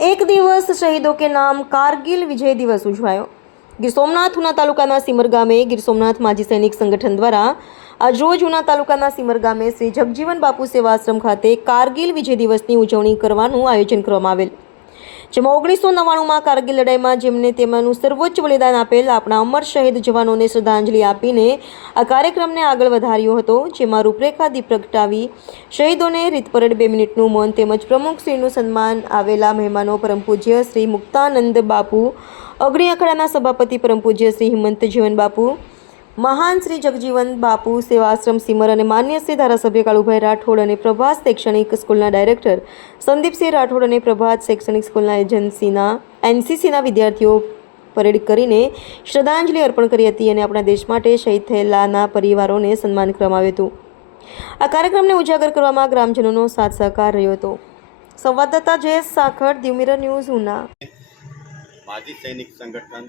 एक दिवस शहीदों के नाम कारगिल विजय दिवस उजवायो। ગીર સોમનાથ ઉના તાલુકાના સિમર ગામે ગીર સોમનાથ માજી સૈનિક સંગઠન દ્વારા આજરોજ ઉના તાલુકાના સિમર ગામે શ્રી જગજીવન બાપુ સેવા આશ્રમ ખાતે કારગિલ વિજય દિવસની ઉજવણી કરવાનું આયોજન કરવામાં આવેલ, જેમાં 1999માં કારગિલ લડાઈમાં જેમને તેમાંનું સર્વોચ્ચ બલિદાન આપેલ આપણા અમર શહીદ જવાનોને શ્રદ્ધાંજલિ આપીને આ કાર્યક્રમને આગળ વધાર્યો હતો, જેમાં રૂપરેખા દીપ પ્રગટાવી શહીદોને રીત પરેડ 2 મિનિટનું મૌન તેમજ પ્રમુખશ્રીનું સન્માન આવેલા મહેમાનો પરમ પૂજ્ય શ્રી મુક્તાનંદ બાપુ, અગ્નિ અખાડાના સભાપતિ પરમ પૂજ્ય શ્રી હિંમત જીવન બાપુ, મહાન શ્રી જગજીવન બાપુ સેવા આશ્રમ સિમર અને માન્ય શ્રી ધારાસભ્ય કાળુભાઈ રાઠોડ અને પ્રભાત શૈક્ષણિક સ્કૂલના ડાયરેક્ટર સંદીપસિંહ રાઠોડ અને પ્રભાત શૈક્ષણિક સ્કૂલના એનસીસીના વિદ્યાર્થીઓ પરેડ કરીને શ્રદ્ધાંજલિ અર્પણ કરી હતી અને આપણા દેશ માટે શહીદ થયેલાના પરિવારોને સન્માન કરવામાં આવ્યું હતું. આ કાર્યક્રમને ઉજાગર કરવામાં ગ્રામજનોનો સાથ સહકાર રહ્યો હતો. સંવાદદાતા જયેશ સાખર, દીવ મિરર ન્યૂઝ, ઉના. માજી સૈનિક સંગઠન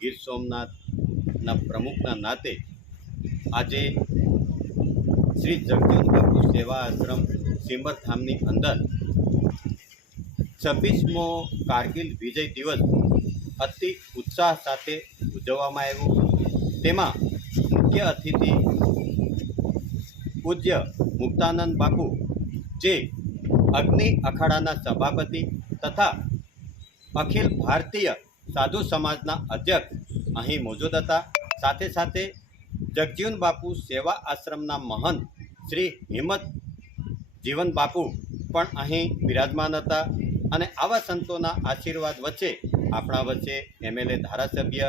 ગીર સોમનાથના પ્રમુખના નાતે આજે શ્રી જગજીવન બાપુ સેવા આશ્રમ સિમર ધામની અંદર 26મો કારગિલ વિજય દિવસ અતિ ઉત્સાહ સાથે ઉજવવામાં આવ્યો. તેમાં મુખ્ય અતિથિ પૂજ્ય મુક્તાનંદ બાપુ, જે અગ્નિ અખાડાના સભાપતિ તથા અખિલ ભારતીય સાધુ સમાજના અધ્યક્ષ અહીં મોજૂદ હતા. સાથે સાથે જગજીવન બાપુ સેવા આશ્રમના મહંત શ્રી હિંમત જીવન બાપુ પણ અહીં બિરાજમાન હતા. અને આવા સંતોના આશીર્વાદ વચ્ચે આપણા વચ્ચે એમએલએ ધારાસભ્ય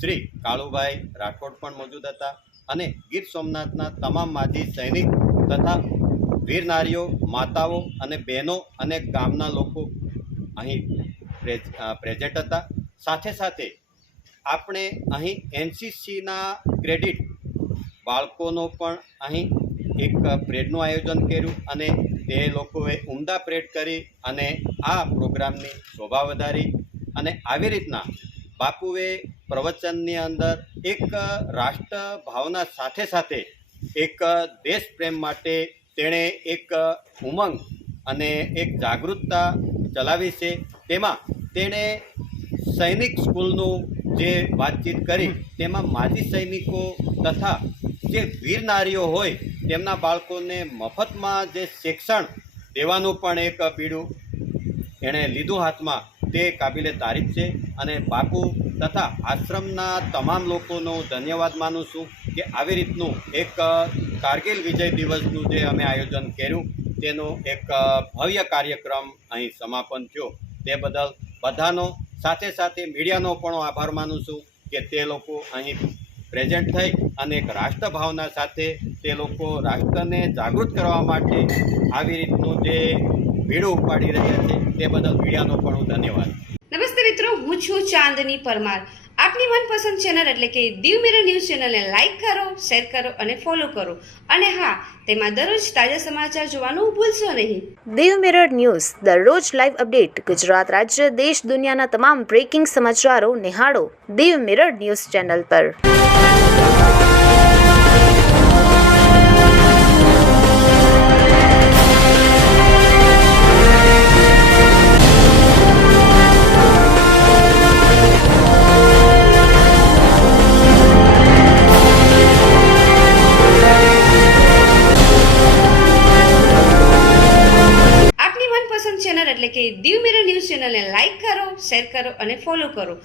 શ્રી કાળુભાઈ રાઠોડ પણ મોજૂદ હતા. અને ગીર સોમનાથના તમામ માજી સૈનિક તથા વીર નારીઓ, માતાઓ અને બહેનો અને ગામના લોકો અહીં પ્રેઝન્ટ હતા. સાથે સાથે આપણે અહીં એનસીસીના ક્રેડિટ બાળકોનો પણ અહીં એક પરેડનું આયોજન કર્યું અને તે લોકોએ ઉમદા પરેડ કરી અને આ પ્રોગ્રામની શોભા વધારી. અને આવી રીતના બાપુએ પ્રવચનની અંદર એક રાષ્ટ્ર ભાવના સાથે સાથે એક દેશ પ્રેમ માટે તેણે એક ઉમંગ અને એક જાગૃતતા ચલાવી છે. તેમાં તેણે સૈનિક સ્કૂલનું જે વાતચીત કરી તેમાં માજી સૈનિકો તથા જે વીર નારીઓ હોય તેમના બાળકોને મફતમાં જે શિક્ષણ દેવાનું પણ એક બીડું એણે લીધું હાથમાં, તે કાબિલે તારીફ છે. અને બાપુ તથા આશ્રમના તમામ લોકોનો ધન્યવાદ માનું છું કે આવી રીતનું એક કારગિલ વિજય દિવસનું જે અમે આયોજન કર્યું તેનો એક ભવ્ય કાર્યક્રમ અહીં સમાપન થયો. તે બદલ બધાનો, સાથે સાથે મીડિયાનો પણ આભાર માનું છું કે તે લોકો અહીં પ્રેઝન્ટ થઈ અને એક રાષ્ટ્રભાવના સાથે તે લોકો રાષ્ટ્રને જાગૃત કરવા માટે આવી રીતનું જે ભીડું ઉપાડી રહ્યા છે તે બદલ મીડિયાનો પણ હું ધન્યવાદ. નમસ્તે મિત્રો, હું છું ચાંદની પરમાર. આપની મનપસંદ ચેનલ એટલે કે દીવ મિરર ન્યૂઝ ચેનલને લાઈક કરો, શેર કરો અને ફોલો કરો. અને હા, તેમાં દરરોજ તાજા સમાચાર જોવાનું ભૂલશો નહીં. દીવ મિરર ન્યૂઝ દરરોજ લાઈવ અપડેટ ગુજરાત રાજ્ય, દેશ, દુનિયાના તમામ બ્રેકિંગ સમાચારો નિહાળો દીવ મિરર ન્યૂઝ ચેનલ પર. ચેનલ એટલે કે દીવ મિરર ન્યૂઝ ચેનલને લાઈક કરો, શેર કરો અને ફોલો કરો.